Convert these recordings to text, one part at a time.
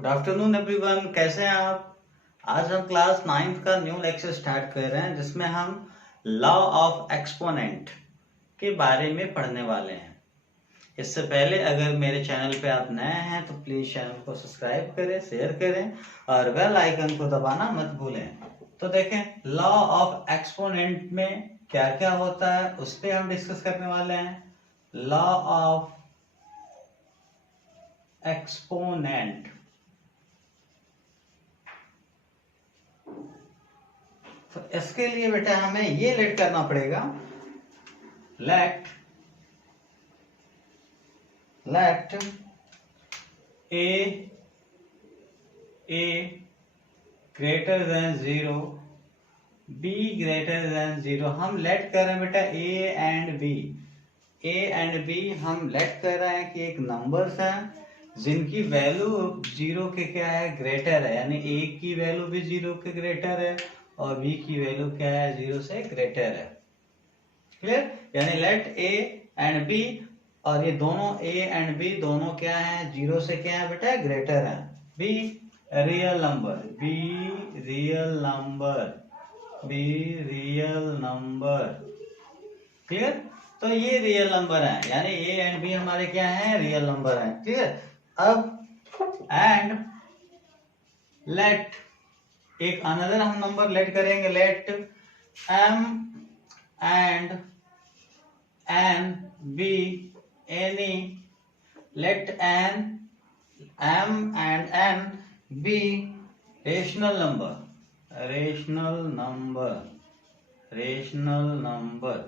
Good afternoon everyone, कैसे हैं आप। आज हम क्लास 9th का न्यू लेक्चर स्टार्ट कर रहे हैं जिसमें हम लॉ ऑफ एक्सपोनेंट के बारे में पढ़ने वाले हैं। इससे पहले अगर मेरे चैनल पे आप नए हैं तो प्लीज चैनल को सब्सक्राइब करें, शेयर करें और बेल आइकन को दबाना मत भूलें। तो देखें, लॉ ऑफ एक्सपोनेंट में क्या क्या होता है उस पर हम डिस्कस करने वाले हैं। लॉ ऑफ एक्सपोनेंट, तो इसके लिए बेटा हमें ये लेट करना पड़ेगा, let A greater than 0, B greater than 0। हम लेट कर रहे हैं बेटा ए एंड बी हम लेट कर रहे हैं कि एक नंबर्स हैं जिनकी वैल्यू 0 के क्या है, ग्रेटर है, यानी ए की वैल्यू भी 0 के ग्रेटर है और बी की वैल्यू क्या है, 0 से ग्रेटर है। क्लियर? यानी लेट ए एंड बी, और ये दोनों ए एंड बी दोनों क्या है, 0 से क्या है बेटा, ग्रेटर है। Be real number. क्लियर? तो ये रियल नंबर है, यानी ए एंड बी हमारे क्या है, रियल नंबर है। क्लियर? अब एंड लेट एक अनदर हम नंबर लेट करेंगे, let M and N be any, let M and N be rational number.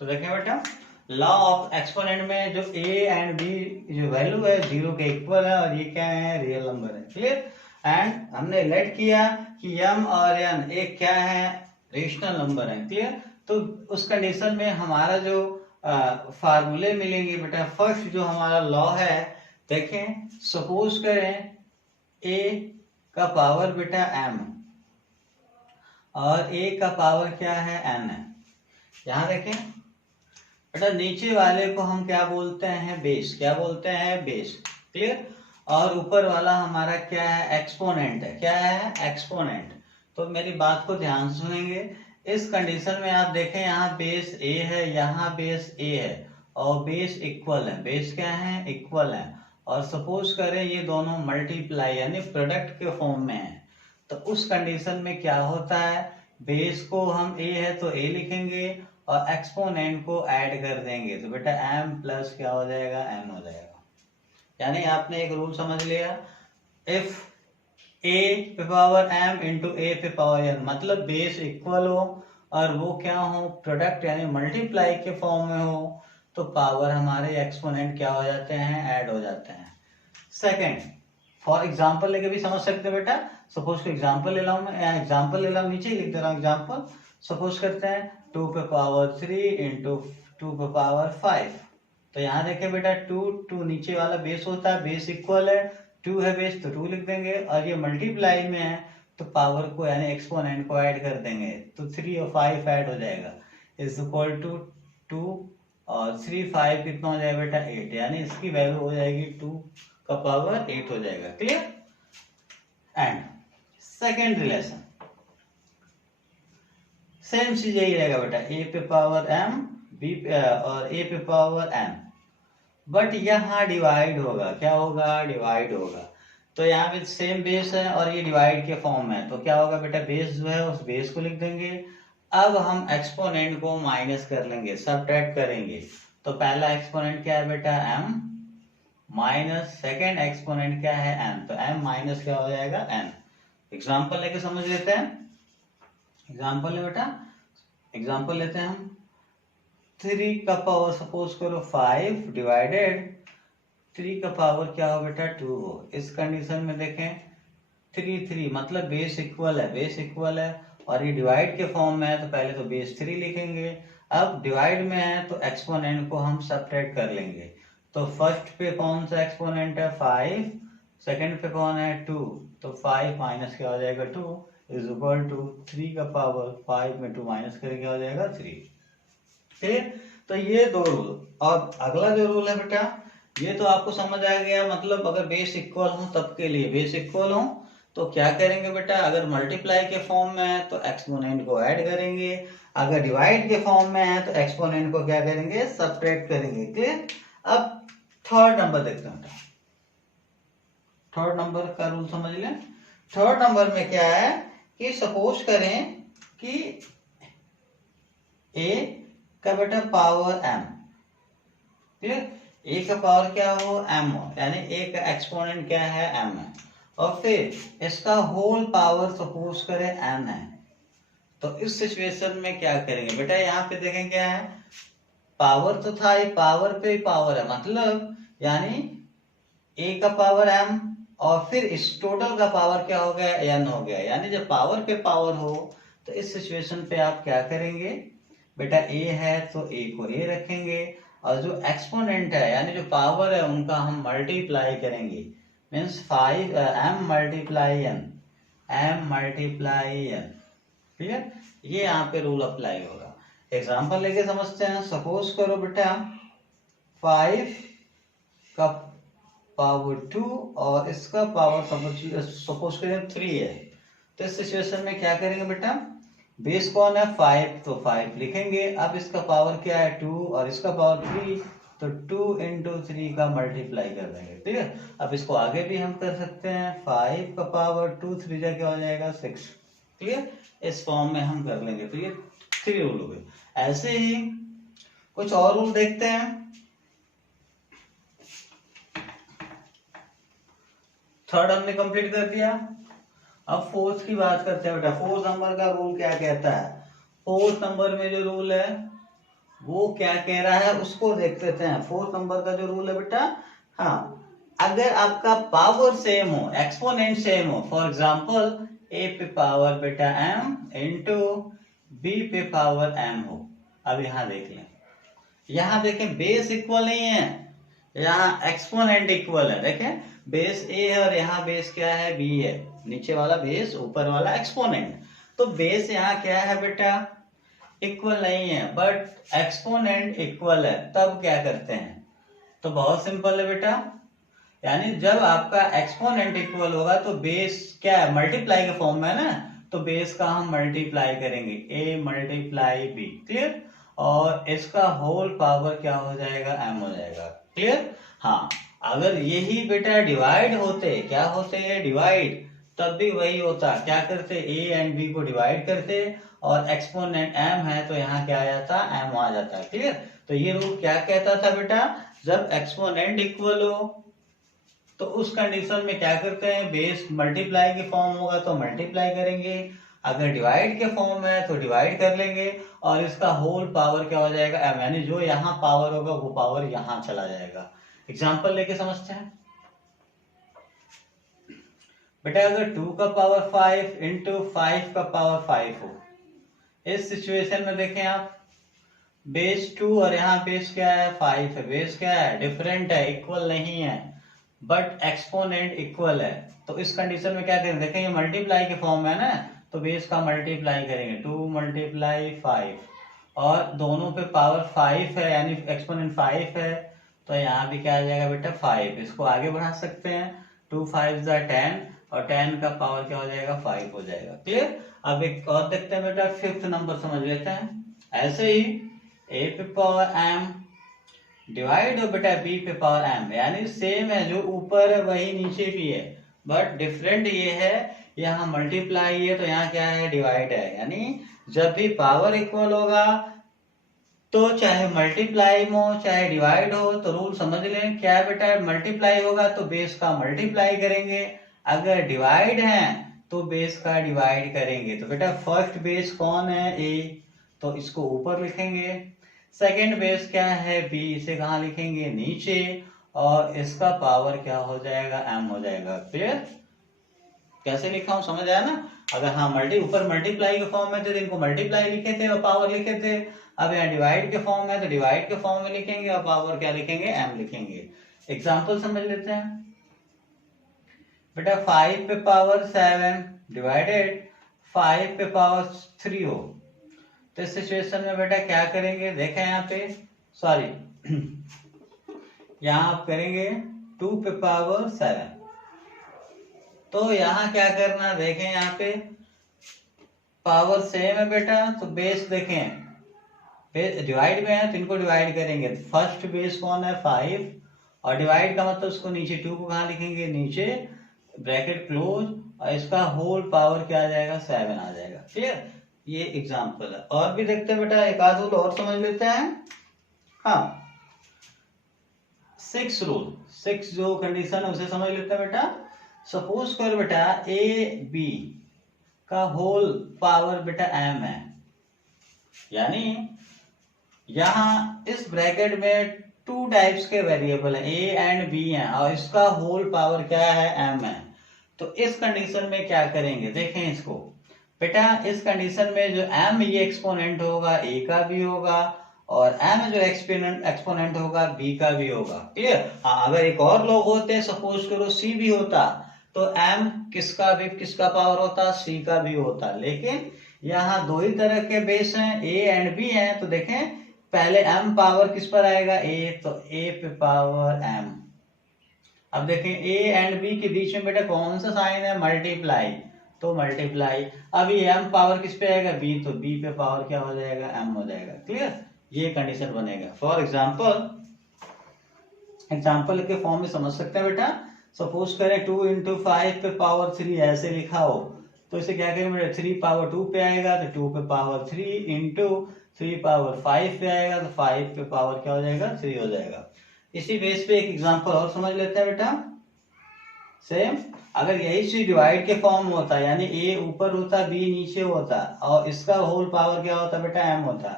तो देखें बेटा, लॉ ऑफ एक्सपोनेंट में जो ए एंड बी जो वैल्यू है 0 के इक्वल है और ये क्या है, रियल नंबर है। क्लियर? एंड हमने लेट किया कि m और n एक क्या है, रेशनल नंबर है। क्लियर? तो उस कंडीशन में हमारा जो फार्मूले मिलेंगे बेटा, फर्स्ट जो हमारा लॉ है, देखें सपोज करें a का पावर बेटा m और a का पावर क्या है, n है। यहां देखें बेटा, नीचे वाले को हम क्या बोलते हैं, बेस। क्या बोलते हैं, बेस। क्लियर? और ऊपर वाला हमारा क्या है, एक्सपोनेंट है। क्या है, एक्सपोनेंट। तो मेरी बात को ध्यान से सुनेंगे। इस कंडीशन में आप देखें, यहाँ बेस ए है, यहाँ बेस ए है और बेस इक्वल है। बेस क्या है, इक्वल है। और सपोज करें ये दोनों मल्टीप्लाई यानी प्रोडक्ट के फॉर्म में है, तो उस कंडीशन में क्या होता है, बेस को हम ए है तो ए लिखेंगे और एक्सपोनेंट को ऐड कर देंगे, तो बेटा m प्लस क्या हो जाएगा, m हो जाएगा। यानी आपने एक रूल समझ लिया, इफ a पे पावर m इंटू a पे पावर n, मतलब बेस इक्वल हो और वो क्या हो, प्रोडक्ट यानी मल्टीप्लाई के फॉर्म में हो, तो पावर हमारे एक्सपोनेंट क्या हो जाते हैं, ऐड हो जाते हैं। सेकेंड, फॉर एग्जाम्पल लेके भी समझ सकते हैं बेटा। सपोज को एग्जाम्पल ले रहा मैं, एग्जाम्पल ले रहा हूँ, नीचे लिख दे रहा हूँ एग्जाम्पल। सपोज करते हैं 2 पे पावर 3 इंटू 2 पे पावर 5। तो यहाँ देखें बेटा, 2 नीचे वाला बेस होता है, बेस इक्वल है, 2 है बेस तो 2 लिख देंगे, और ये मल्टीप्लाई में है तो पावर को यानी एक्सपोनेंट को ऐड कर देंगे, तो 3 और 5 ऐड हो जाएगा, इज इक्वल टू 2 और 3 5 कितना हो जाएगा बेटा, 8, यानी इसकी वैल्यू हो जाएगी 2 का पावर 8 हो जाएगा। Clear? And second relation same चीज यही रहेगा बेटा, a पे पावर m b और a पे पावर n, बट यहाँ डिवाइड होगा। क्या होगा, डिवाइड होगा। तो यहाँ पे सेम बेस है और ये डिवाइड के फॉर्म में है, तो क्या होगा बेटा, बेस जो है उस बेस को लिख देंगे। अब हम एक्सपोनेंट को माइनस कर लेंगे, सबट्रैक्ट करेंगे। तो पहला एक्सपोनेंट क्या है बेटा, m माइनस सेकेंड एक्सपोनेंट क्या है, n, तो m माइनस क्या हो जाएगा, n। एग्जाम्पल लेके समझ लेते हैं। एग्जाम्पल है बेटा, एग्जाम्पल लेते हैं हम 3 का पावर सपोज करो 5 डिवाइडेड 3 का पावर क्या हो बेटा, 2 हो। इस कंडीशन में देखें 3 मतलब बेस इक्वल है, बेस इक्वल है और ये डिवाइड के फॉर्म में है, तो पहले तो बेस 3 लिखेंगे। अब डिवाइड में है तो एक्सपोनेंट को हम सबट्रैक्ट कर लेंगे। तो फर्स्ट पे कौन सा एक्सपोनेंट है, 5, सेकंड पे कौन है, 2, तो 5 माइनस क्या हो जाएगा, 2 इज इक्वल टू 3 का पावर 5 में 2 माइनस करके क्या हो जाएगा, 3। ठीक है? तो ये दो रूल। और अगला जो रूल है बेटा, ये तो आपको समझ आ गया, मतलब अगर बेस इक्वल हो तब के लिए, बेस इक्वल हो तो क्या करेंगे बेटा, अगर मल्टीप्लाई के फॉर्म में है तो एक्सपोनेंट को ऐड करेंगे, अगर डिवाइड के फॉर्म में है तो एक्सपोनेंट को क्या करेंगे, सब्ट्रैक्ट करेंगे। क्लियर। अब थर्ड नंबर देखते हैं, थर्ड नंबर का रूल समझ लें। थर्ड नंबर में क्या है कि सपोज करें कि ए का बेटा पावर m, क्लियर, ए का पावर क्या हो, m हो, यानी ए का एक्सपोनेंट क्या है, m है, और फिर इसका होल पावर सपोज करें n है। तो इस सिचुएशन में क्या करेंगे बेटा, यहाँ पे देखें क्या है, पावर तो था, पावर पे पावर है, मतलब यानी a का पावर m और फिर इस टोटल का पावर क्या हो गया, n हो गया। यानी जब पावर पे पावर हो तो इस सिचुएशन पे आप क्या करेंगे बेटा, a है तो a को a रखेंगे, और जो एक्सपोनेंट है यानी जो पावर है उनका हम मल्टीप्लाई करेंगे, means 5 m multiply n, m multiply n। Clear. ये यहाँ पे रूल अप्लाई होगा। एग्जांपल लेके समझते हैं। सपोज करो बेटा 5 का पावर 2 और इसका पावर सपोज करें 3 है। तो इस सिचुएशन में क्या करेंगे बेटा, बेस कौन है 5, तो 5 लिखेंगे। अब इसका पावर क्या है 2 और इसका पावर 3, तो 2 इंटू 3 का मल्टीप्लाई कर देंगे। ठीक है। अब इसको आगे भी हम कर सकते हैं, 5 का पावर 2 3 क्या हो जाएगा 6। क्लियर। इस फॉर्म में हम कर लेंगे। तो ये 3 रूल हो गए। ऐसे ही कुछ और रूल देखते हैं। थर्ड हमने कंप्लीट कर दिया। अब फोर्थ की बात करते हैं बेटा। फोर्थ नंबर का रूल क्या कहता है, फोर्थ नंबर में जो रूल है वो क्या कह रहा है उसको देख लेते हैं। फोर्थ नंबर का जो रूल है बेटा, हाँ, अगर आपका पावर सेम हो, एक्सपोनेंट सेम हो, फॉर एग्जांपल a पे पावर बेटा m इंटू b पे पावर m हो। अब यहाँ देख लें, यहाँ देखें बेस इक्वल नहीं है, यहाँ एक्सपोनेंट इक्वल है। देखें बेस a है और यहाँ बेस क्या है, b है, नीचे वाला बेस ऊपर वाला एक्सपोनेंट। तो बेस यहाँ क्या है बेटा, इक्वल नहीं है, बट एक्सपोनेंट इक्वल है। तब क्या करते हैं, तो बहुत सिंपल है बेटा, यानी जब आपका एक्सपोनेंट इक्वल होगा तो बेस क्या है, मल्टीप्लाई के फॉर्म में है ना, तो बेस का हम मल्टीप्लाई करेंगे, a मल्टीप्लाई b। क्लियर। और इसका होल पावर क्या हो जाएगा, m हो जाएगा। क्लियर। हाँ, अगर यही बेटा डिवाइड होते, क्या होते हैं डिवाइड, तब भी वही होता, क्या करते a एंड b को डिवाइड करते, और एक्सपोनेंट m है तो यहाँ क्या आ जाता, m आ जाता। क्लियर। तो ये रूल क्या कहता था बेटा, जब एक्सपोनेंट इक्वल हो तो उस कंडीशन में क्या करते हैं, बेस मल्टीप्लाई के फॉर्म होगा तो मल्टीप्लाई करेंगे, अगर डिवाइड के फॉर्म है तो डिवाइड कर लेंगे, और इसका होल पावर क्या हो जाएगा m, यानी जो यहाँ पावर होगा वो पावर यहाँ चला जाएगा। एग्जांपल लेके समझते हैं बेटा। अगर 2 का पावर 5 इंटू 5 का पावर 5 हो, इस सिचुएशन में देखें आप, बेस 2 और यहाँ बेस क्या है 5 है, बेस क्या है डिफरेंट है, इक्वल नहीं है, बट एक्सपोनेंट इक्वल है। तो इस कंडीशन में क्या करेंगे, देखें ये मल्टीप्लाई के फॉर्म में है ना, तो बेस का मल्टीप्लाई करेंगे, 2 मल्टीप्लाई 5, और दोनों पे पावर 5 है यानी एक्सपोनेंट 5 है, तो यहाँ भी क्या आ जाएगा बेटा 5। इसको आगे बढ़ा सकते हैं, 2 5 10 और 10 का पावर क्या हो जाएगा 5 हो जाएगा। क्लियर। अब एक और देखते हैं बेटा, फिफ्थ नंबर समझ लेते हैं। ऐसे ही a पे पावर m डिवाइड हो बेटा b पे पावर m, यानी सेम है, जो ऊपर है वही नीचे भी है, बट डिफरेंट ये है, यहाँ मल्टीप्लाई है तो यहाँ क्या है डिवाइड है। यानी जब भी पावर इक्वल होगा तो चाहे मल्टीप्लाई हो चाहे डिवाइड हो, तो रूल समझ लें क्या है बेटा, मल्टीप्लाई होगा तो बेस का मल्टीप्लाई करेंगे, अगर डिवाइड है तो बेस का डिवाइड करेंगे। तो बेटा फर्स्ट बेस कौन है a, तो इसको ऊपर लिखेंगे, सेकेंड बेस क्या है b, इसे कहाँ लिखेंगे नीचे, और इसका पावर क्या हो जाएगा m हो जाएगा। क्लियर। कैसे लिखा हूं समझ आया ना। अगर हाँ ऊपर मल्टीप्लाई के फॉर्म में थे तो इनको मल्टीप्लाई लिखे थे और पावर लिखे थे, अब यहाँ डिवाइड के फॉर्म में तो डिवाइड के फॉर्म में लिखेंगे और पावर क्या लिखेंगे m लिखेंगे। एग्जांपल समझ लेते हैं बेटा। 5 पे पावर 7 डिवाइडेड 5 पे पावर 3 हो, तो इस सिचुएशन में बेटा क्या करेंगे, देखें यहाँ पे सॉरी यहाँ आप करेंगे 2 पे पावर 7। तो यहाँ क्या करना, देखें यहाँ पे पावर सेम है बेटा, तो बेस देखें बेस डिवाइड में है तो इनको डिवाइड करेंगे। फर्स्ट बेस कौन है 5, और डिवाइड का मतलब उसको नीचे 2 को कहाँ लिखेंगे, नीचे ब्रैकेट क्लोज, और इसका होल पावर क्या आ जाएगा 7 आ जाएगा। क्लियर, ये एग्जांपल है। और भी देखते हैं बेटा, एक आध रूल और समझ लेते हैं। हाँ 6 रूल, 6 जो कंडीशन है उसे समझ लेते हैं बेटा। सपोज कर बेटा ए बी का होल पावर बेटा m है, यानी यहां इस ब्रैकेट में 2 टाइप्स के वेरिएबल है a एंड b हैं, और इसका होल पावर क्या है m है। तो इस कंडीशन में क्या करेंगे, देखें इसको बेटा। इस कंडीशन में जो m ये एक्सपोनेंट होगा a का भी होगा, और m जो एक्सपोनेंट होगा b का भी होगा। क्लियर। हाँ अगर एक और लोग होते, सपोज करो c भी होता, तो m किसका पावर होता, c का भी होता। लेकिन यहाँ दो ही तरह के बेस हैं, a एंड b हैं, तो देखें पहले m पावर किस पर आएगा a, तो a पे पावर m। अब देखें a एंड b के बीच में बेटा कौन सा साइन है, मल्टीप्लाई, तो मल्टीप्लाई। अब ये m पावर किस पे आएगा b, तो b पे पावर क्या हो जाएगा m हो जाएगा। क्लियर, ये कंडीशन बनेगा। फॉर एग्जाम्पल के फॉर्म में समझ सकते हैं बेटा। सपोज करें 2 इंटू 5 पे पावर 3 ऐसे लिखा हो, तो इसे क्या करेंगे बेटा, 3 पावर 2 पे आएगा तो 2 पे पावर 3 इंटू 3 पावर 5 पे आएगा तो 5 पे पावर क्या हो जाएगा 3 हो जाएगा। इसी बेस पे एक एग्जांपल और समझ लेते हैं बेटा। सेम अगर यही चीज डिवाइड के फॉर्म में होता, यानी a ऊपर होता b नीचे होता, और इसका होल पावर क्या होता बेटा m होता,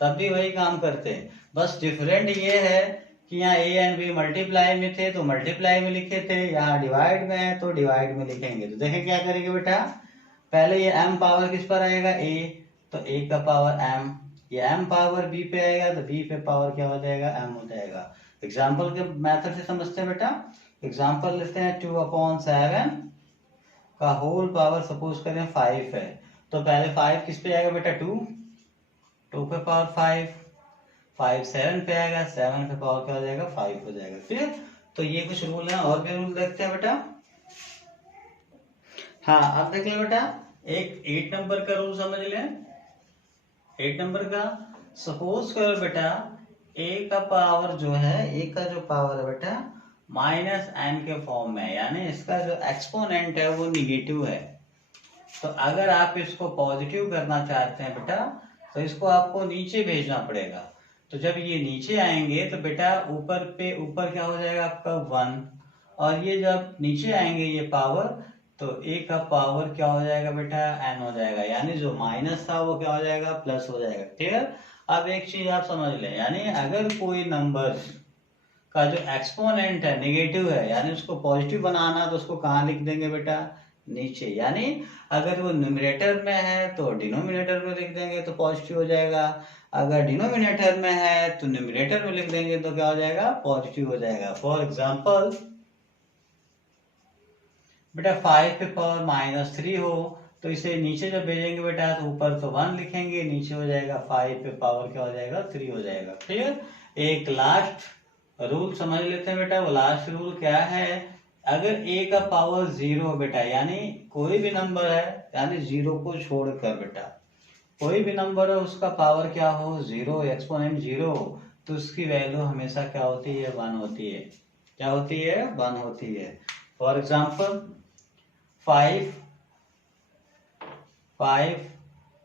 तब भी वही काम करते। बस डिफरेंट ये है कि यहाँ a एंड b मल्टीप्लाई में थे तो मल्टीप्लाई में लिखे थे, यहाँ डिवाइड में है तो डिवाइड में लिखेंगे। तो देखें क्या करेंगे बेटा, पहले ये m पावर किस पर आएगा a, तो a का पावर m, ये m पावर b पे आएगा तो b पे पावर क्या हो जाएगा m हो जाएगा। एग्जाम्पल के मेथड से समझते हैं बेटा। एग्जाम्पल लेते हैं 2/7 का होल पावर सपोज करें 5 है, तो पहले 5 किस पे आएगा बेटा 2 पे पावर 5 7 पे आएगा, 7 पे पावर क्या हो जाएगा 5 हो जाएगा। क्लियर, तो ये कुछ रूल है। और भी रूल देखते हैं बेटा। हाँ अब देख ले बेटा, एक 8 नंबर का रूल समझ लें। 8 नंबर का सपोज करो बेटा a का पावर जो है, a का जो पावर है बेटा -n के फॉर्म में, यानी इसका जो एक्सपोनेंट है वो निगेटिव है। तो अगर आप इसको पॉजिटिव करना चाहते हैं बेटा, तो इसको आपको नीचे भेजना पड़ेगा। तो जब ये नीचे आएंगे तो बेटा ऊपर क्या हो जाएगा आपका 1, और ये जब नीचे आएंगे ये पावर, तो a का पावर क्या हो जाएगा बेटा n हो जाएगा, यानी जो माइनस था वो क्या हो जाएगा प्लस हो जाएगा। क्लियर। अब एक चीज आप समझ लें, यानी अगर कोई नंबर का जो एक्सपोनेंट है नेगेटिव है, यानी उसको पॉजिटिव बनाना, तो उसको कहाँ लिख देंगे बेटा नीचे। यानी अगर वो न्यूमरेटर में है तो डिनोमिनेटर में लिख देंगे तो पॉजिटिव हो जाएगा, अगर डिनोमिनेटर में है तो न्यूमरेटर में लिख देंगे तो क्या हो जाएगा पॉजिटिव हो जाएगा। फॉर एग्जाम्पल बेटा 5 पे पावर -3 हो, तो इसे नीचे जब भेजेंगे बेटा तो ऊपर तो 1 लिखेंगे, नीचे हो जाएगा 5 पे पावर क्या हो जाएगा 3 हो जाएगा। क्लियर। एक लास्ट रूल समझ लेते हैं बेटा। वो लास्ट रूल क्या है, अगर a का पावर 0 बेटा, यानी कोई भी नंबर है, यानी 0 को छोड़कर बेटा कोई भी नंबर है उसका पावर क्या हो 0, एक्सपोनेंट 0, तो उसकी वैल्यू हमेशा क्या होती है 1 होती है। क्या होती है 1 होती है। फॉर एग्जाम्पल 5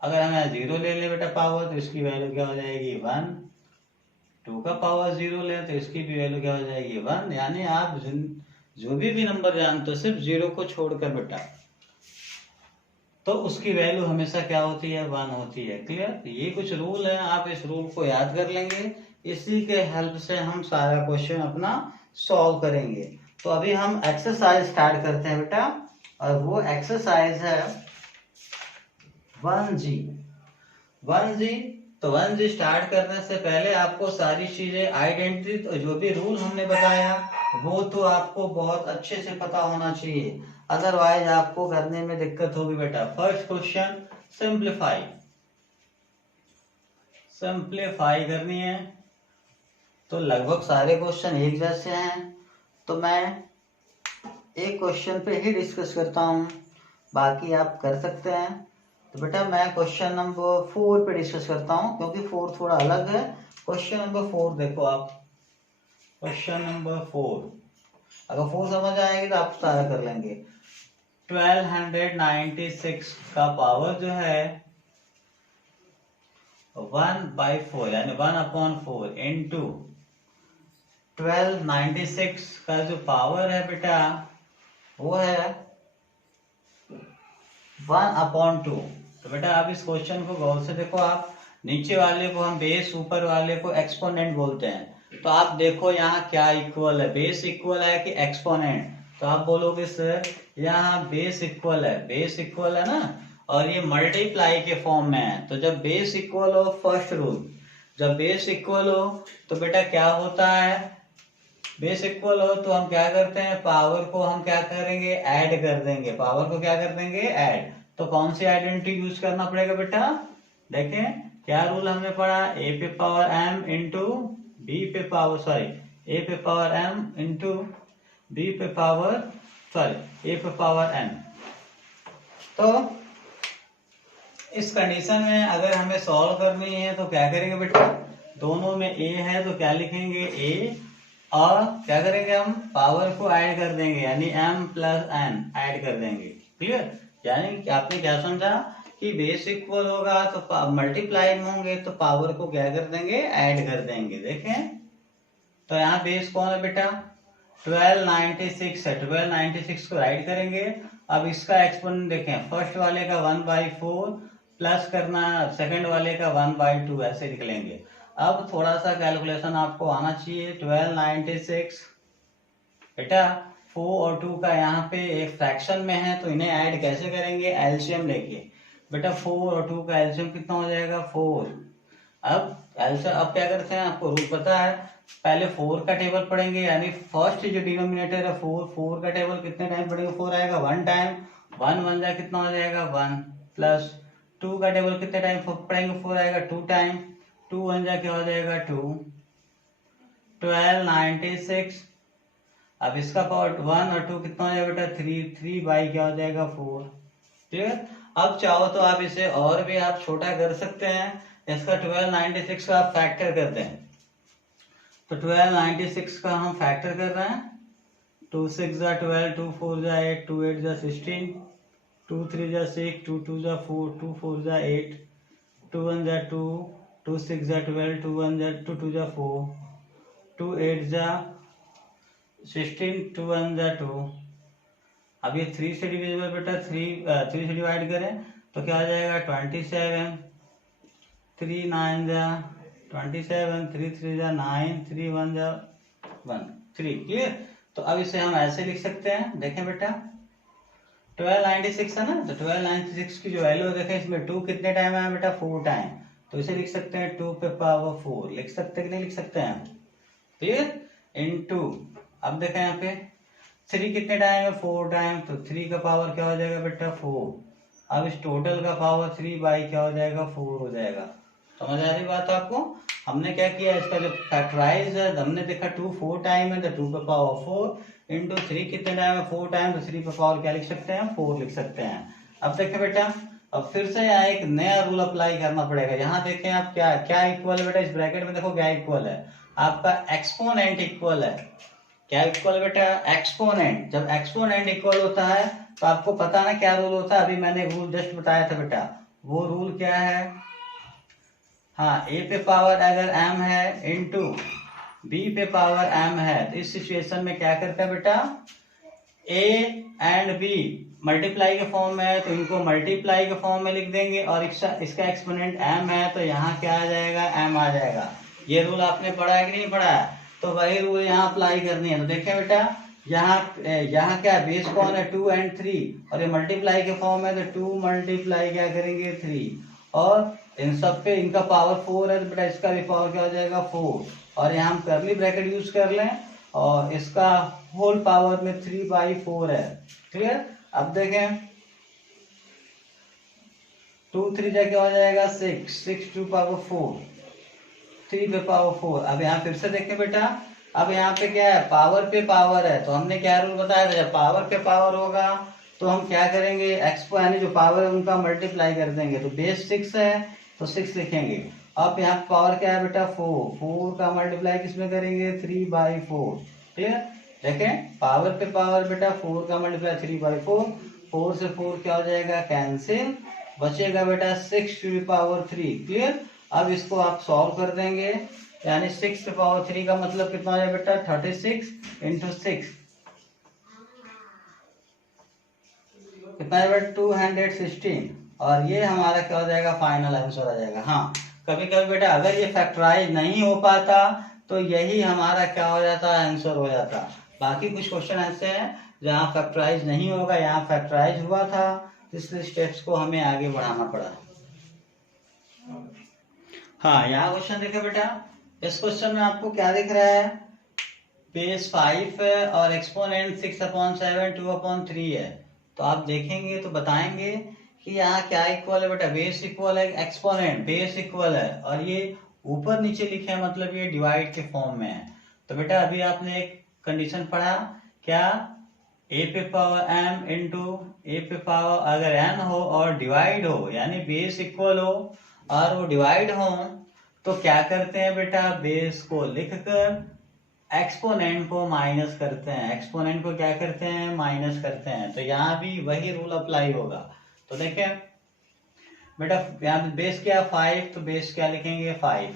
अगर हमें 0 ले ले बेटा पावर, तो इसकी वैल्यू क्या हो जाएगी 1। 2 का पावर 0 ले तो इसकी भी वैल्यू क्या हो जाएगी 1। यानी आप जो भी नंबर जानते हो सिर्फ 0 को छोड़कर बेटा, तो उसकी वैल्यू हमेशा क्या होती है 1 होती है। क्लियर। ये कुछ रूल है, आप इस रूल को याद कर लेंगे, इसी के हेल्प से हम सारा क्वेश्चन अपना सॉल्व करेंगे। तो अभी हम एक्सरसाइज स्टार्ट करते हैं बेटा, और वो एक्सरसाइज है 1G। तो 1G स्टार्ट करने से पहले आपको सारी चीजें आइडेंटिटी, तो जो भी रूल हमने बताया वो तो आपको बहुत अच्छे से पता होना चाहिए, अदरवाइज आपको करने में दिक्कत होगी बेटा। फर्स्ट क्वेश्चन सिंप्लीफाई करनी है। तो लगभग सारे क्वेश्चन एक जैसे हैं, तो मैं एक क्वेश्चन पे ही डिस्कस करता हूँ, बाकी आप कर सकते हैं। तो बेटा मैं क्वेश्चन नंबर 4 पे डिस्कस करता हूँ, क्योंकि 4 थोड़ा अलग है। क्वेश्चन नंबर 4 देखो आप, क्वेश्चन नंबर 4, अगर 4 समझ आएगी तो आप सारा कर लेंगे। 1296 का पावर जो है 1/4 यानी 1/4 इंटू 1296 का जो पावर है बेटा वो है 1/2। तो बेटा आप इस क्वेश्चन को गौर से देखो। आप नीचे वाले को हम बेस, ऊपर वाले को एक्सपोनेंट बोलते हैं। तो आप देखो यहाँ क्या इक्वल है, बेस इक्वल है कि एक्सपोनेंट। तो आप बोलोगे सर यहाँ बेस इक्वल है, बेस इक्वल है ना, और ये मल्टीप्लाई के फॉर्म में है। तो जब बेस इक्वल हो, फर्स्ट रूल, जब बेस इक्वल हो तो बेटा क्या होता है, बेस इक्वल हो तो हम क्या करते हैं, पावर को हम क्या करेंगे, ऐड कर देंगे। पावर को क्या कर देंगे, ऐड। तो कौन सी आइडेंटिटी यूज करना पड़ेगा बेटा, देखें क्या रूल हमने पढ़ा, ए पे पावर एम इंटू बी पे पावर, सॉरी ए पे पावर एम इंटू बी पे पावर, सॉरी ए पे पावर एम। तो इस कंडीशन में अगर हमें सॉल्व करनी है तो क्या करेंगे बेटा, दोनों में ए है तो क्या लिखेंगे ए, और क्या करेंगे हम पावर को ऐड कर देंगे, यानी m प्लस n ऐड कर देंगे। क्लियर, यानी कि आपने क्या समझा कि बेस इक्वल होगा तो मल्टीप्लाई होंगे तो पावर को क्या कर देंगे, ऐड कर देंगे। देखें तो यहाँ बेस कौन है बेटा, 1296 है, 1296 को ऐड करेंगे। अब इसका एक्सपोनेंट देखें, फर्स्ट वाले का 1/4 प्लस करना, सेकंड वाले का 1/2, ऐसे निकलेंगे। अब थोड़ा सा कैलकुलेशन आपको आना चाहिए। 1296 बेटा 4 और 2 का यहाँ पे एक फ्रैक्शन में है, तो इन्हें ऐड कैसे करेंगे, एलसीएम लेके। बेटा 4 और 2 का एलसीएम कितना हो जाएगा, 4। अब एलसीएम, अब क्या करते हैं, आपको रूल पता है, पहले 4 का टेबल पढ़ेंगे, यानी फर्स्ट जो डिनोमिनेटर है 4 का टेबल कितने टाइम पढ़ेंगे, 4 आएगा 1 टाइम, 1 1 जा कितना हो जाएगा 1, प्लस 2 का टेबल कितने टाइम पढ़ेंगे, 4 आएगा 2 टाइम, 2 1 जा क्या हो जाएगा 2, 1296। अब इसका पावर 1 और 2 कितना हो जाएगा बेटा 3, 3 बाई क्या हो जाएगा 4। ठीक है, अब चाहो तो आप इसे और भी आप छोटा कर सकते हैं। इसका 1296 का आप फैक्टर करते हैं, तो 1296 का हम फैक्टर कर रहे हैं। 2 6 जा 12, 2 4 जा 8, 2 8 जा 16, 2 3 जा 6, 2 2 जा 4, 2 4 जा 8, 2 1 जा 2, 2 6 जा 12, 2 1 जा 2 2 जा 4, 2 8 जा 16, 2 1 जा 2। अब ये 3 से डिविजिबल बेटा, 3 से डिवाइड करें तो क्या हो जाएगा 27, 3 9 जा 27, 3 3 जा 9, 3 1 जा 1, 3। क्लियर, तो अब इसे हम ऐसे लिख सकते हैं। देखें बेटा 1296 है ना, तो 1296 की जो वैल्यू देखें, इसमें 2 कितने टाइम आया बेटा, 4 टाइम। तो इसे लिख सकते हैं 2 पे पावर 4, लिख सकते हैं कि नहीं लिख सकते हैं, क्लियर, इनटू, अब देखें यहाँ पे 3 कितने टाइम है, 4 टाइम, तो 3 का पावर क्या हो जाएगा बेटा 4। अब इस टोटल का पावर 3 बाई क्या हो जाएगा 4 हो जाएगा। समझ आ रही बात आपको, हमने क्या किया, इसका जो फैक्टराइज है हमने देखा 2 4 टाइम है, तो 2 पे पावर 4 इंटू 3 कितने टाइम है 4 टाइम, तो 3 पे पावर क्या लिख सकते हैं 4 लिख सकते हैं। अब देखें बेटा, अब फिर से यहाँ एक नया रूल अप्लाई करना पड़ेगा। यहाँ देखें आप क्या क्या इक्वल है बेटा, इस ब्रैकेट में देखो क्या इक्वल है, आपका एक्सपोनेंट इक्वल है। क्या इक्वल बेटा, एक्सपोनेंट। जब एक्सपोनेंट इक्वल होता है तो आपको पता ना क्या रूल होता है, अभी मैंने रूल जस्ट बताया था बेटा, वो रूल क्या है, हाँ ए पे पावर अगर m है इंटू बी पे पावर m है, तो इस सिचुएशन में क्या करते हैं बेटा, a एंड b मल्टीप्लाई के फॉर्म में है तो इनको मल्टीप्लाई के फॉर्म में लिख देंगे, और इसका एक्सपोनेंट m है तो यहाँ क्या आ जाएगा, m आ जाएगा। ये रूल आपने पढ़ा है कि नहीं पढ़ा है, तो वही रूल यहाँ अप्लाई करनी है। तो देखें बेटा, यहाँ क्या बेस कौन है 2 and 3, और ये मल्टीप्लाई के फॉर्म है तो 2 मल्टीप्लाई क्या करेंगे 3, और इन सब पे इनका पावर 4 है तो बेटा इसका भी पावर क्या हो जाएगा 4, और यहाँ हम कर्ली ब्रैकेट यूज कर लें, और इसका होल पावर में 3/4 है। क्लियर, अब देखें 2 3 जा क्या हो जाएगा 6, 6 2 पावर 4, 3 पे पावर 4। अब यहाँ फिर से देखें बेटा, अब यहाँ पे क्या है, पावर पे पावर है, तो हमने क्या रूल बताया था, जब पावर पे पावर होगा तो हम क्या करेंगे, एक्सपो यानी जो पावर है उनका मल्टीप्लाई कर देंगे। तो बेस 6 है तो 6 लिखेंगे। अब यहाँ पावर क्या है बेटा, 4, 4 का मल्टीप्लाई किसमें करेंगे, 3/4। क्लियर, देखें पावर पे पावर बेटा, 4 का मल्टीप्लाई 3/4, 4 से 4 क्या हो जाएगा, कैंसिल, बचेगा बेटा 6 टू द पावर 3। क्लियर, अब इसको आप सॉल्व कर देंगे, यानी 6 टू पावर 3 का मतलब कितना हो जाएगा बेटा, 36 × 6 कितना है बेटा, 216। और ये हमारा क्या हो जाएगा, फाइनल आंसर आ जाएगा। हाँ, कभी कभी बेटा अगर ये फैक्टराइज नहीं हो पाता तो यही हमारा क्या हो जाता, आंसर हो जाता। बाकी कुछ क्वेश्चन ऐसे हैं जहाँ फैक्टराइज नहीं होगा, यहाँ फैक्टराइज हुआ था, इसलिए स्टेप्स को हमें आगे बढ़ाना पड़ा। हाँ, यहाँ क्वेश्चन देखिए बेटा, इस क्वेश्चन में आपको क्या दिख रहा है, बेस 5 है और एक्सपोनेंट 6/7 2/3 है। तो आप देखेंगे तो बताएंगे कि यहाँ क्या इक्वल है बेटा, बेस इक्वल है, एक्सपोनेंट बेस इक्वल है, और ये ऊपर नीचे लिखे हैं मतलब ये डिवाइड के फॉर्म में है। तो बेटा अभी आपने एक कंडीशन पढ़ा क्या, a पे पावर m इंटू a पे पावर अगर n हो और डिवाइड हो, यानी बेस इक्वल हो और वो डिवाइड हो, तो क्या करते हैं बेटा, बेस को लिखकर एक्सपोनेंट को माइनस करते हैं, एक्सपोनेंट को क्या करते हैं, माइनस करते हैं। तो यहाँ भी वही रूल अप्लाई होगा। तो देखें बेटा, यहाँ पे बेस क्या 5, तो बेस क्या लिखेंगे 5।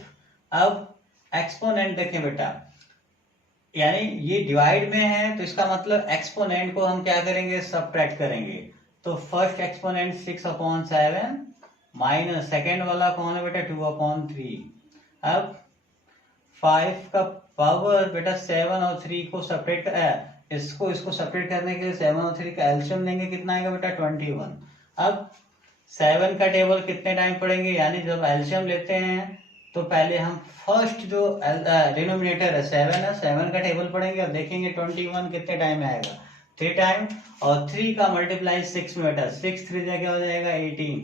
अब एक्सपोनेंट देखें बेटा, यानी ये डिवाइड में है तो इसका मतलब एक्सपोनेंट को हम क्या करेंगे, सब्ट्रैक्ट करेंगे। तो फर्स्ट एक्सपोनेंट 6/7 माइनस सेकेंड वाला कौन है बेटा, 2/3। अब 5 का पावर बेटा 7 और 3 को सेपरेट इसको सेपरेट करने के लिए 7 और 3 का एलसीएम लेंगे, कितना आएगा बेटा 21। अब 7 का टेबल कितने टाइम पढ़ेंगे, यानी जब एलसीएम लेते हैं तो पहले हम फर्स्ट जो डिनोमिनेटर है 7 है, 7 का टेबल पढ़ेंगे और देखेंगे 21 कितने टाइम में आएगा, 3 टाइम। और 3 का मल्टीप्लाई 6 में बेटा, 6 3 क्या हो जाएगा 18,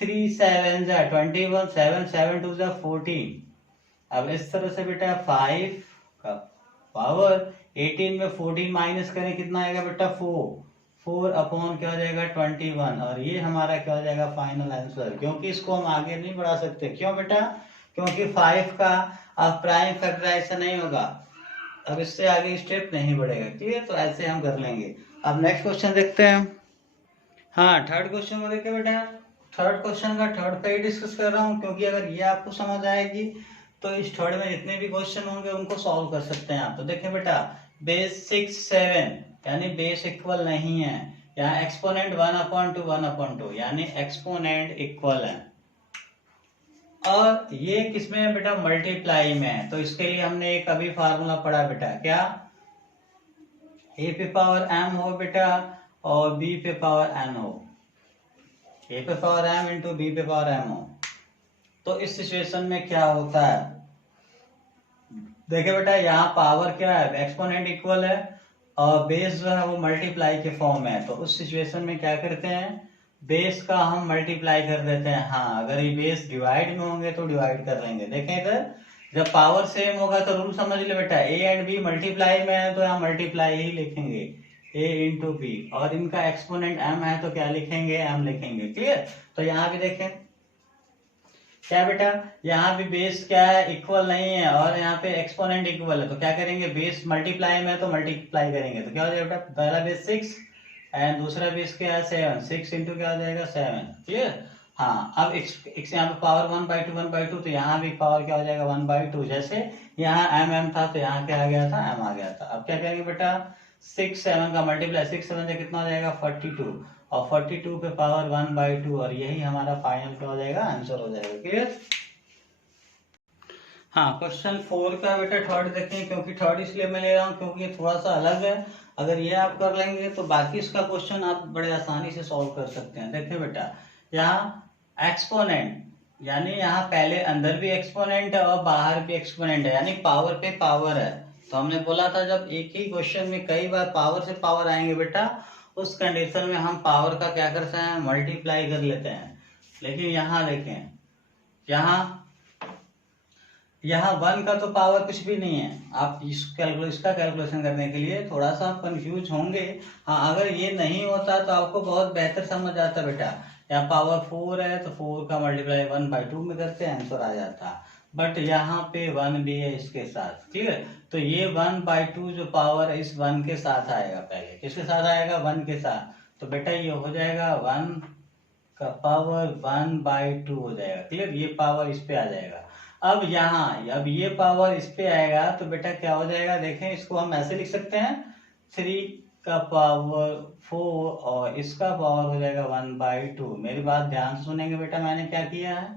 3 7 21, 7 7 2 14। अब इस तरह से बेटा 5 का पावर 18 में 14 माइनस करें, कितना आएगा बेटा 4 अपॉन क्या हो जाएगा 21। और ये हमारा क्या हो जाएगा, फाइनल आंसर। क्योंकि इसको हम आगे नहीं बढ़ा सकते, क्यों बेटा, क्योंकि 5 का अब प्राइम फैक्टराइजेशन नहीं होगा, अब इससे आगे स्टेप नहीं बढ़ेगा। क्लियर, तो ऐसे हम कर लेंगे। अब नेक्स्ट क्वेश्चन देखते हैं। हाँ, थर्ड क्वेश्चन को देखिए बेटा, थर्ड क्वेश्चन का थर्ड पे ही डिस्कस कर रहा हूँ, क्योंकि अगर ये आपको समझ आएगी तो इस थर्ड में जितने भी क्वेश्चन होंगे उनको सॉल्व कर सकते हैं आप। तो देखें बेटा, बेस 6 7 यानी बेस इक्वल नहीं है, यहाँ एक्सपोनेंट 1/2 1/2 यानी एक्सपोनेंट इक्वल है, और ये किसमें है बेटा, मल्टीप्लाई में है। तो इसके लिए हमने एक अभी फार्मूला पढ़ा बेटा, क्या, a पे पावर m हो बेटा और b पे पावर n हो, a पे पावर m इंटू b पे पावर m हो। तो इस सिचुएशन में क्या होता है, देखिए बेटा यहाँ पावर क्या है, एक्सपोनेंट इक्वल है और बेस जो है वो मल्टीप्लाई के फॉर्म में है। तो उस सिचुएशन में क्या करते हैं, बेस का हम मल्टीप्लाई कर देते हैं। हाँ, अगर ये बेस डिवाइड में होंगे तो डिवाइड कर लेंगे। देखें इधर, जब पावर सेम होगा तो रूल समझ ले बेटा, a एंड b मल्टीप्लाई में है तो यहाँ मल्टीप्लाई ही लिखेंगे, a इंटू बी, और इनका एक्सपोनेंट m है तो क्या लिखेंगे, m लिखेंगे। क्लियर, तो यहाँ भी देखें क्या बेटा, यहाँ भी बेस क्या है, इक्वल नहीं है, और यहाँ पे एक्सपोनेंट इक्वल है, तो क्या करेंगे, बेस मल्टीप्लाई में है तो मल्टीप्लाई करेंगे। तो क्या हो जाएगा बेटा, पहला बेस 6 एंड दूसरा बेस क्या है 7, 6 इंटू क्या हो जाएगा 7। क्लियर, हाँ। अब x यहाँ पे पावर 1/2 1/2, तो यहाँ भी पावर क्या हो जाएगा 1/2। जैसे यहाँ m था तो यहाँ क्या आ गया था, m आ गया था। अब क्या करेंगे बेटा, 6 7 का मल्टीप्लाई 6 7 से कितना हो जाएगा 42, और 42 पे पावर 1/2, और यही हमारा फाइनल क्या हो जाएगा, आंसर हो जाएगा। क्लियर, हाँ। क्वेश्चन 4 का बेटा थर्ड देखें, क्योंकि थर्ड इसलिए मैं ले रहा हूँ क्योंकि ये थोड़ा सा अलग है। अगर ये आप कर लेंगे तो बाकी इसका क्वेश्चन आप बड़े आसानी से सॉल्व कर सकते हैं। देखिए बेटा, यहाँ एक्सपोनेंट यानी यहाँ पहले अंदर भी एक्सपोनेंट है और बाहर भी एक्सपोनेंट है, यानी पावर पे पावर है। तो हमने बोला था जब एक ही क्वेश्चन में कई बार पावर से पावर आएंगे बेटा, उस कंडीशन में हम पावर का क्या करते हैं, मल्टीप्लाई कर लेते हैं। लेकिन यहाँ देखें, यहाँ यहाँ वन का तो पावर कुछ भी नहीं है। आप इसका कैलकुलेशन करने के लिए थोड़ा सा आप कंफ्यूज होंगे। हाँ, अगर ये नहीं होता तो आपको बहुत बेहतर समझ आता बेटा। यहाँ पावर 4 है तो 4 का मल्टीप्लाई 1/2 में करते हैं, आंसर आ जाता। बट यहाँ पे 1 भी है इसके साथ, ठीक है। तो ये 1/2 जो पावर है इस 1 के साथ आएगा। पहले किसके साथ आएगा? 1 के साथ। तो बेटा ये हो जाएगा 1 का पावर 1/2 हो जाएगा। क्लियर? ये पावर इस पे आ जाएगा। अब ये पावर इस पे आएगा तो बेटा क्या हो जाएगा? देखें, इसको हम ऐसे लिख सकते हैं 3 का पावर 4 और इसका पावर हो जाएगा 1/2। मेरी बात ध्यान से सुनेंगे बेटा। मैंने क्या किया है,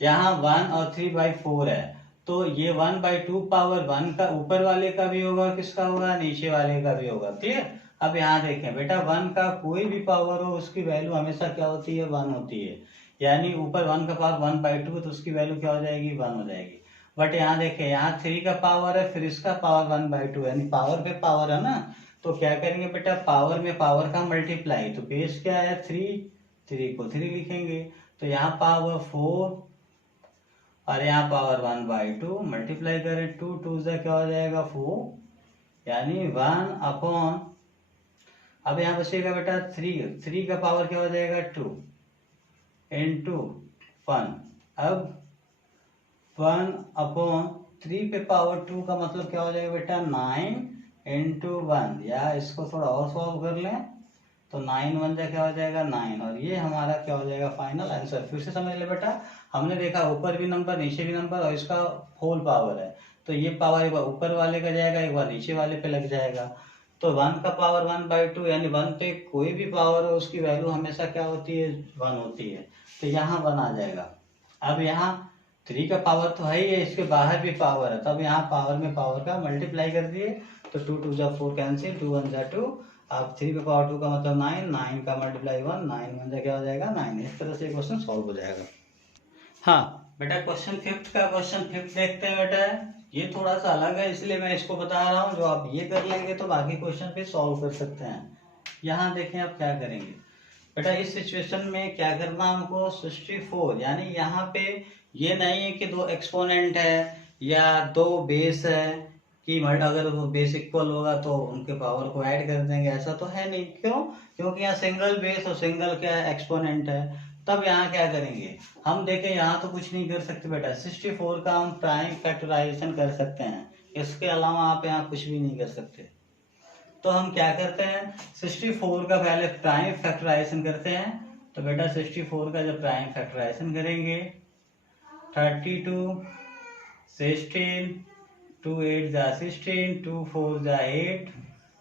यहाँ 1 और 3/4 है तो ये 1/2 पावर 1 का ऊपर वाले का भी होगा, किसका होगा? नीचे वाले का भी होगा। क्लियर? अब यहाँ देखें बेटा, 1 का कोई भी पावर हो उसकी वैल्यू हमेशा क्या होती है? 1 होती है। यानी ऊपर 1 का पावर 1/2 तो उसकी वैल्यू क्या हो जाएगी? 1 हो जाएगी। बट यहाँ देखें, यहाँ 3 का पावर है फिर इसका पावर 1/2, यानी पावर पे पावर है ना। तो क्या करेंगे बेटा, पावर में पावर का मल्टीप्लाई। तो बेस क्या है? 3 को 3 लिखेंगे। तो यहाँ पावर 4 और यहाँ पावर 1/2 मल्टीप्लाई करें, 2 2 से क्या हो जाएगा? 4, यानी 1/। अब यहाँ बचेगा बेटा 3 का पावर क्या हो जाएगा? 2 इंटू 1। अब 1/3 पे पावर 2 का मतलब क्या हो जाएगा बेटा? 9 इंटू 1। या इसको थोड़ा और सॉल्व कर लें तो 9 1 जा क्या हो जाएगा? 9। और ये हमारा क्या हो जाएगा? Final answer. फिर से समझ ले बेटा, हमने देखा ऊपर भी नंबर नीचे भी नंबर और इसका होल पावर है। तो ये पावर एक बार ऊपर वाले का जाएगा, एक बार नीचे वाले पे लग जाएगा। तो 1 का पावर 1/2 यानी 1 पे कोई भी पावर हो उसकी वैल्यू हमेशा क्या होती है? 1 होती है। तो यहाँ 1 आ जाएगा। अब यहाँ 3 का पावर तो है ही है, इसके बाहर भी पावर है। तब यहाँ पावर में पावर का मल्टीप्लाई कर दिए तो 2 2 जा 4 कैंसिल, 2 1 जा 2। अब 3 पे पावर 2 का मतलब 9, 9 का मल्टीप्लाई 1, 9 1 जा क्या हो जाएगा? 9। इस तरह से क्वेश्चन सॉल्व हो जाएगा। हाँ बेटा, क्वेश्चन 5 देखते हैं बेटा। ये थोड़ा सा अलग है इसलिए मैं इसको बता रहा हूँ। जो आप ये कर लेंगे तो बाकी क्वेश्चन भी सॉल्व कर सकते हैं। यहाँ देखें आप क्या करेंगे बेटा। इस सिचुएशन में क्या करना हमको? 64, यानी यहाँ पे ये नहीं है कि 2 एक्सपोनेंट है या 2 बेस है कि अगर वो बेस इक्वल होगा तो उनके पावर को ऐड कर देंगे, ऐसा तो है नहीं। क्यों? क्योंकि यहाँ सिंगल बेस और सिंगल क्या है? एक्सपोनेंट है। तब यहाँ क्या करेंगे हम? देखें, यहाँ तो कुछ नहीं कर सकते बेटा। 64 का हम प्राइम फैक्टराइजेशन कर सकते हैं, इसके अलावा आप यहाँ कुछ भी नहीं कर सकते। तो हम क्या करते हैं? 64 का पहले प्राइम फैक्टराइजेशन करते हैं। तो बेटा 64 का जब प्राइम फैक्टराइजेशन करेंगे, 32 16, 2 8 जा 16, 2 4 जा 8,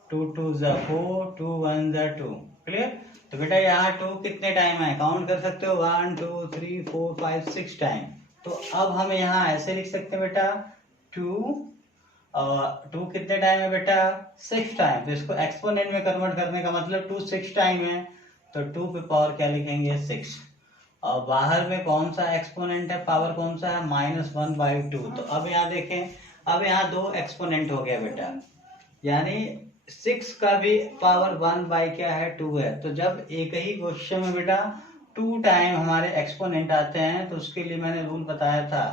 2 2 जा 4, 2 1 जा 2। क्लियर? तो बेटा यहाँ 2 कितने टाइम है? काउंट कर सकते हो, 1 2 3 4 5 6 टाइम। तो अब हम यहाँ ऐसे लिख सकते हैं बेटा 2 2 कितने टाइम है बेटा? 6 टाइम। तो इसको एक्सपोनेंट में कन्वर्ट करने का मतलब 2 6 टाइम है। तो 2 पे पावर क्या लिखेंगे? 6। और बाहर में कौन सा एक्सपोनेंट है? पावर कौन सा है? -1/2। तो अब यहाँ देखें, अब यहाँ 2 एक्सपोनेंट हो गया बेटा, यानी 6 का भी पावर 1 क्या है? 2 है। तो जब एक ही क्वेश्चन में बेटा 2 टाइम हमारे एक्सपोनेंट आते हैं तो उसके लिए मैंने रूल बताया था,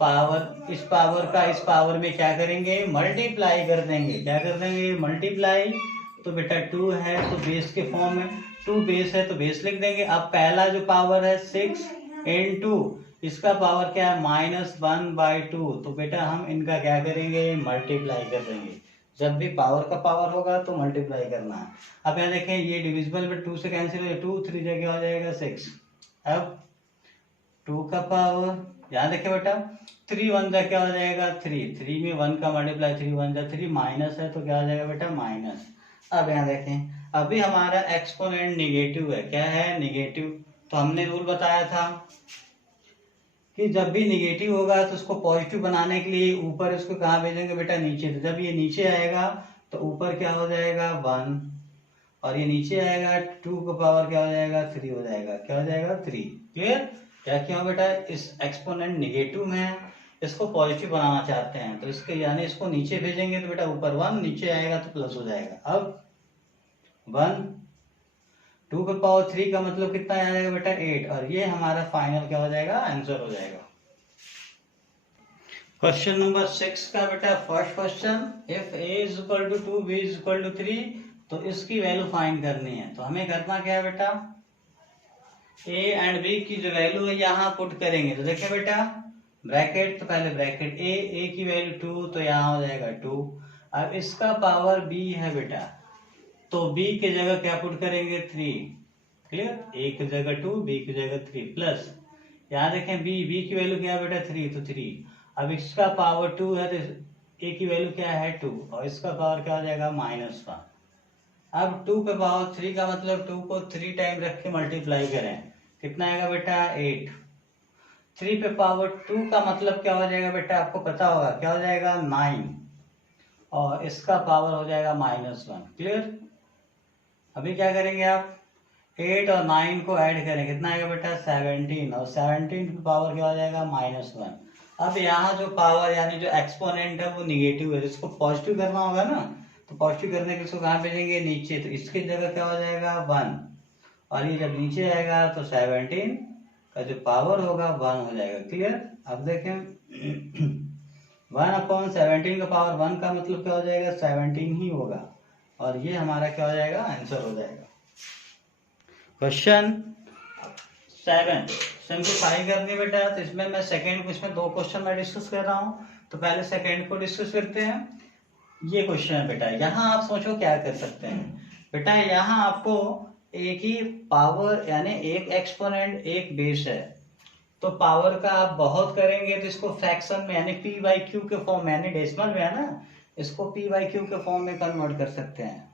पावर इस पावर का इस पावर में क्या करेंगे? मल्टीप्लाई कर देंगे। क्या कर देंगे? मल्टीप्लाई। तो बेटा 2 है तो बेस के फॉर्म में, 2 बेस है तो बेस लिख देंगे। अब पहला जो पावर है 6 इंटू इसका पावर क्या है? -1/2। तो बेटा हम इनका क्या करेंगे? मल्टीप्लाई कर देंगे। जब भी पावर का पावर होगा तो मल्टीप्लाई करना है। अब यहाँ देखें, ये डिविजिबल में 2 से कैंसिल हो, 2 3 जगह हो जाएगा 6। अब 2 का पावर यहाँ देखें बेटा, 3 1 जा क्या हो जाएगा? 3 3 में 1 का मल्टीप्लाई 3 1 जा 3, माइनस है तो क्या हो जाएगा बेटा? माइनस। अब यहाँ देखें, अभी हमारा एक्सपोनेंट निगेटिव है। क्या है? निगेटिव। तो हमने रूल बताया था कि जब भी निगेटिव होगा तो उसको पॉजिटिव बनाने के लिए ऊपर इसको कहाँ भेजेंगे बेटा? नीचे। तो जब ये नीचे आएगा तो ऊपर क्या हो जाएगा? 1, और ये नीचे आएगा 2 का पावर क्या हो जाएगा? 3 हो जाएगा। क्या हो जाएगा? 3। क्लियर? क्या क्यों बेटा? इस एक्सपोनेंट निगेटिव में इसको पॉजिटिव बनाना चाहते हैं तो इसके यानी इसको नीचे भेजेंगे तो बेटा ऊपर 1, नीचे आएगा तो प्लस हो जाएगा। अब 1 2 का पावर 3 का मतलब कितना आ जाएगा बेटा? 8। और ये हमारा फाइनल क्या हो जाएगा? आंसर हो जाएगा। क्वेश्चन नंबर 6 का बेटा first question, if a is equal to 2 b is equal to 3, तो इसकी वैल्यू फाइंड करनी है। तो हमें करना क्या है बेटा, a एंड b की जो वैल्यू है यहाँ पुट करेंगे। तो देखिए बेटा, ब्रैकेट, तो पहले ब्रैकेट a की वैल्यू 2, तो यहाँ हो जाएगा 2। अब इसका पावर b है बेटा, तो b की जगह क्या पुट करेंगे, 3। क्लियर, a की जगह 2, b की जगह 3, प्लस यहाँ देखें b की वैल्यू क्या है बेटा, 3, तो 3। अब इसका पावर 2 है, तो a की वैल्यू क्या है, 2, और इसका पावर क्या हो जाएगा, -1। अब 2 पे पावर 3 का मतलब 2 को 3 टाइम रख के मल्टीप्लाई करें, कितना आएगा बेटा, 8। 3 पे पावर 2 का मतलब क्या हो जाएगा बेटा, आपको पता होगा क्या हो जाएगा, 9, और इसका पावर हो जाएगा -1। क्लियर, अभी क्या करेंगे आप, 8 और 9 को ऐड करें, कितना आएगा बेटा, 17, और 17 पे पावर क्या हो जाएगा, -1। अब यहाँ जो पावर यानी जो एक्सपोनेंट है वो निगेटिव है, इसको पॉजिटिव करना होगा ना, तो पॉजिटिव करने के लिए इसको कहाँ भेजेंगे, नीचे। तो इसकी जगह क्या हो जाएगा, 1, और ये जब नीचे आएगा तो 17 का जो पावर होगा 1 हो जाएगा। क्लियर, अब देखें 1/17 का पावर 1 का मतलब क्या हो जाएगा, 17 ही होगा, और ये हमारा क्या हो जाएगा, आंसर हो जाएगा। क्वेश्चन 7 सिंप्लीफाई करनी बेटा, तो इसमें मैं सेकंड, इसमें 2 क्वेश्चन मैं डिस्कस कर रहा हूँ, तो पहले सेकंड को डिस्कस करते हैं। ये क्वेश्चन है बेटा, यहाँ आप सोचो क्या कर सकते हैं बेटा, यहाँ आपको एक ही पावर यानी एक एक्सपोनेंट एक बेस है, तो पावर का आप बहुत करेंगे तो इसको फ्रैक्शन में यानी p/q के फॉर्म में, यानी डेसिमल में है ना, इसको p/q के फॉर्म में कन्वर्ट कर सकते हैं।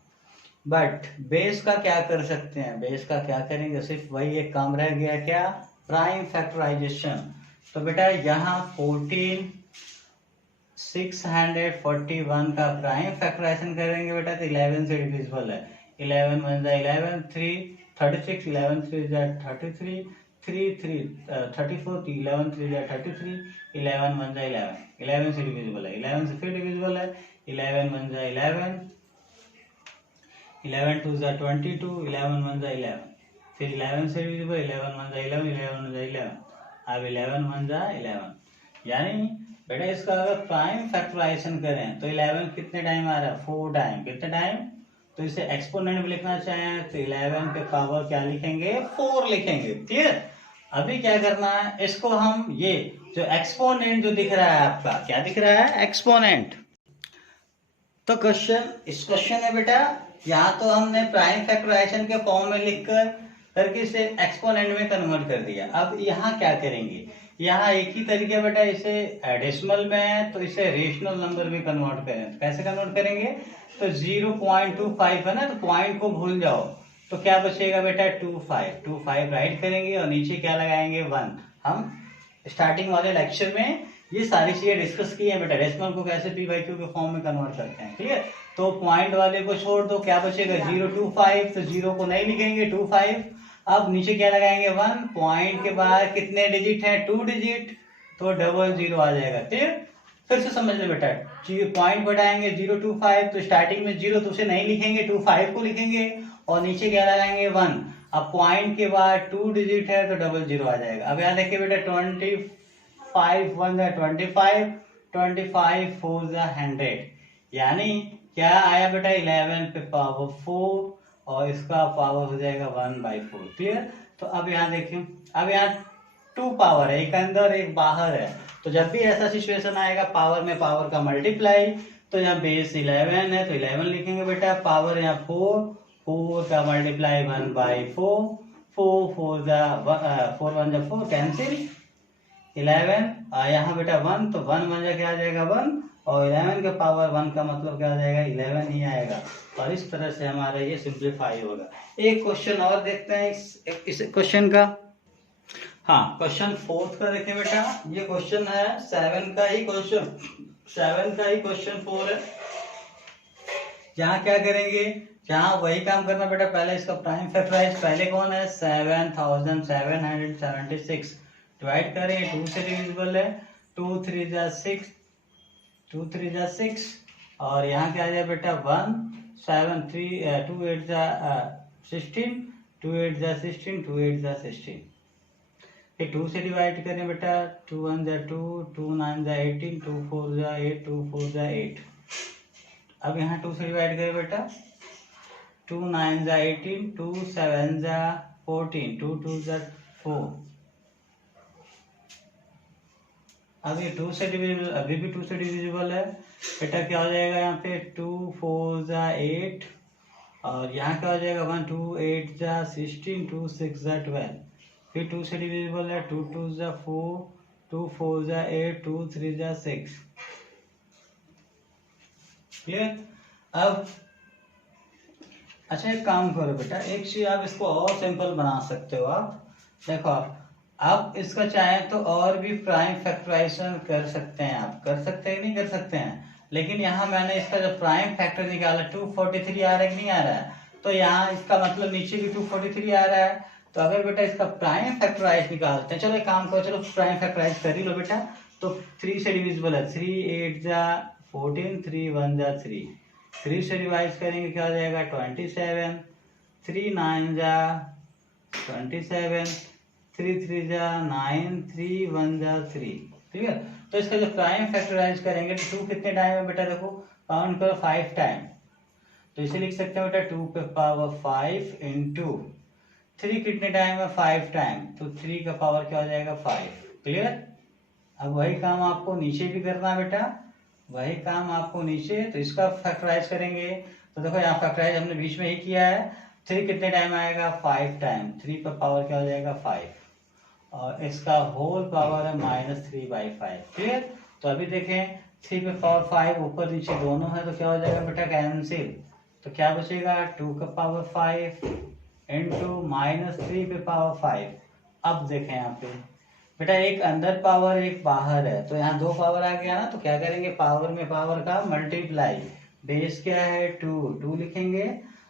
बट बेस का क्या कर सकते हैं, बेस का क्या करेंगे, सिर्फ वही एक काम रह गया, क्या, प्राइम फैक्टराइजेशन। तो बेटा यहाँ 641 का प्राइम फैक्टराइजेशन करेंगे बेटा, तो 11 से डिविजिबल है, 11 1 जा 11, 3 36, 11 3 जा 33, 3 3 34, 11 3 जा 33, 11 1 जा 11, 11 से डिविजिबल है, 11 से फिर डिविजिबल है, 11 1 जा 11, 11 2 जा 22, 11 1 जा 11, फिर 11 से डिविजिबल, 11 1 जा 11, 11 1 जा 11, अब 11 1 जा 11, यानी बेटा इसका अगर प्राइम फैक्टराइजेशन करें तो 11 कितने टाइम आ रहा है, 4 टाइम, कितने टाइम, तो इसे एक्सपोनेंट में लिखना चाहें तो 11 पे पावर क्या लिखेंगे, 4 लिखेंगे। क्लियर, अभी क्या करना है, इसको हम ये जो एक्सपोनेंट जो दिख रहा है आपका, क्या दिख रहा है, एक्सपोनेंट। तो क्वेश्चन, इस क्वेश्चन में बेटा यहाँ तो हमने प्राइम फैक्टराइजेशन के फॉर्म में लिखकर करके इसे एक्सपोनेंट में कन्वर्ट कर दिया। अब यहाँ क्या करेंगे, यहाँ एक ही तरीका बेटा, इसे डेसिमल में है तो इसे रेशनल नंबर में कन्वर्ट करें। तो कैसे कन्वर्ट करेंगे, तो 0.25 है ना, तो पॉइंट को भूल जाओ, तो क्या बचेगा बेटा, 25 राइट करेंगे और नीचे क्या लगाएंगे, 1। हम स्टार्टिंग वाले लेक्चर में ये सारी चीजें डिस्कस की है बेटा, डेसिमल को कैसे p/q के फॉर्म में कन्वर्ट करते हैं। क्लियर, तो पॉइंट वाले को छोड़ दो, क्या बचेगा, 0.25, तो 0 को नहीं लिखेंगे, 25। अब नीचे क्या लगाएंगे, 1, पॉइंट के बाद कितने डिजिट हैं, 2 डिजिट, तो 00 आ जाएगा। क्लियर, फिर से समझ लो बेटा, पॉइंट बढ़ाएंगे 0.25, तो स्टार्टिंग में 0 तो उसे नहीं लिखेंगे, 25 को लिखेंगे, और नीचे क्या लगाएंगे, 1। अब पॉइंट के बाद 2 डिजिट है तो 00 आ जाएगा। अब यहाँ देखिए बेटा, 25 1 जा 25, 25 4 जा 100, यानी क्या आया बेटा, 11 पे पावर 4, और इसका पावर हो जाएगा 1/4। क्लियर, तो अब यहाँ देखिए, अब यहाँ 2 पावर है, एक अंदर एक बाहर है, तो जब भी ऐसा सिचुएशन आएगा पावर में पावर का मल्टीप्लाई, तो यहाँ बेस 11 है तो 11 लिखेंगे बेटा, पावर यहाँ 4 का मल्टीप्लाई 1/4, 4 1 जा 4 कैंसिल, 11 यहाँ बेटा 1, तो 1 1 जा क्या आ जाएगा, 1, और 11 का पावर 1 का मतलब क्या आ जाएगा, 11 ही आएगा। और इस तरह से हमारा ये सिंप्लीफाई होगा। एक क्वेश्चन और देखते हैं इस क्वेश्चन का। हाँ, क्वेश्चन 4 का देखें बेटा, ये क्वेश्चन है 7 का ही क्वेश्चन 4 है। यहाँ क्या करेंगे, यहाँ वही काम करना बेटा, पहले इसका प्राइम फैक्टराइज, पहले कौन है, 7776, डिवाइड करेंगे, 2 से डिविजिबल है, 2 3 जा 6, 2 3 जा 6, और यहाँ क्या आ जाए बेटा, 1 7 3 2 8 जा 16, 2 8 जा 16, 2 8 जा 16। फिर 2 से डिवाइड करें बेटा, 2 1 जा 2, 2 9 जा 18, 2 4 जा 8, 2 4 जा 8। अब यहाँ 2 से डिवाइड करें बेटा, 2 9 जा 18, 2 7 जा 14, 2 2 जा 4। अब ये 2 से डिविजिबल, अभी भी 2 से डिविजिबल है बेटा। क्या हो जाएगा यहाँ पे, 2 4 जा 8, और यहाँ क्या हो जाएगा, 1 2 8 जा 16, 2 6 जा 12। फिर 2 से डिविजिबल है, 2 2 जा 4, 2 4 जा 8, 2 3 जा 6। क्लियर। अब अच्छा एक काम करो बेटा, एक चीज आप इसको और सिंपल बना सकते हो। आप देखो, आप इसका चाहे तो और भी प्राइम फैक्टराइजेशन कर सकते हैं। आप कर सकते हैं, नहीं कर सकते हैं, लेकिन यहाँ मैंने इसका जो प्राइम फैक्टर निकाला 243 आ रहा है कि नहीं आ रहा है, तो यहाँ इसका मतलब नीचे भी 243 आ रहा है। तो अगर बेटा इसका प्राइम फैक्टराइज निकालते हैं, चलो एक काम करो, चलो प्राइम फैक्टराइज कर ही लो बेटा। तो 3 से डिविजिबल है, 3 8 जा 14, 3 1 जा 3। 3 से डिवाइड करेंगे क्या हो जाएगा, 27, 3 9 जा 27, 3 3 जा 9, 3 1 जा 3। ठीक है। तो इसका जो प्राइम फैक्टराइज करेंगे तो 2 कितने टाइम है बेटा, देखो काउंट करो 5 टाइम। तो इसे लिख सकते हैं बेटा 2 पे पावर 5 इंटू 3 कितने टाइम है, 5 टाइम, तो 3 का पावर क्या हो जाएगा, 5। क्लियर। अब वही काम आपको नीचे भी करना है बेटा, वही काम आपको नीचे। तो इसका फैक्टराइज करेंगे तो देखो यहाँ फैक्टराइज हमने बीच में ही किया है। 3 कितने टाइम आएगा, 5 टाइम, 3 का पावर क्या हो जाएगा, 5, और इसका होल पावर है -3/5। क्लियर। तो अभी देखें 3 पे पावर 5 ऊपर नीचे दोनों है, तो क्या हो जाएगा बेटा, कैंसिल। तो क्या बचेगा, 2 का पावर 5 इंटू -3 पे पावर 5। अब देखें यहाँ पे बेटा, एक अंदर पावर एक बाहर है, तो यहाँ 2 पावर आ गया ना, तो क्या करेंगे, पावर में पावर का मल्टीप्लाई। बेस क्या है, 2 लिखेंगे।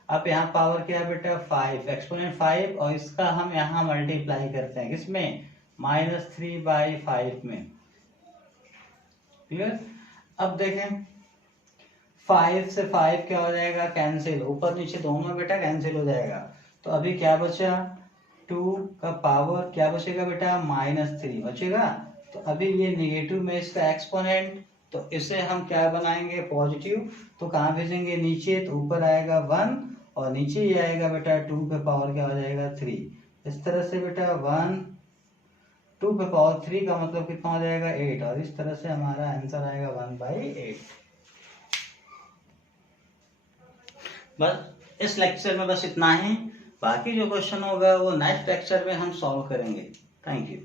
अब यहाँ पावर क्या है बेटा, 5, एक्सपोनेंट 5, और इसका हम यहाँ मल्टीप्लाई करते हैं किसमें, -3/5 में। क्लियर। अब देखें 5 से 5 क्या हो जाएगा, कैंसिल, ऊपर नीचे दोनों बेटा कैंसिल हो जाएगा। तो अभी क्या बचा, 2 का पावर क्या बचेगा बेटा, -3 बचेगा। तो अभी ये नेगेटिव में इसका एक्सपोनेंट, तो इसे हम क्या बनाएंगे, पॉजिटिव। तो कहाँ भेजेंगे, नीचे, तो ऊपर आएगा 1 और नीचे ही आएगा बेटा 2 पे पावर क्या हो जाएगा, 3। इस तरह से बेटा 1 2 पे पावर 3 का मतलब कितना हो जाएगा, 8, और इस तरह से हमारा आंसर आएगा 1/8। बस इस लेक्चर में बस इतना ही। बाकी जो क्वेश्चन होगा वो नेक्स्ट लेक्चर में हम सॉल्व करेंगे। Thank you.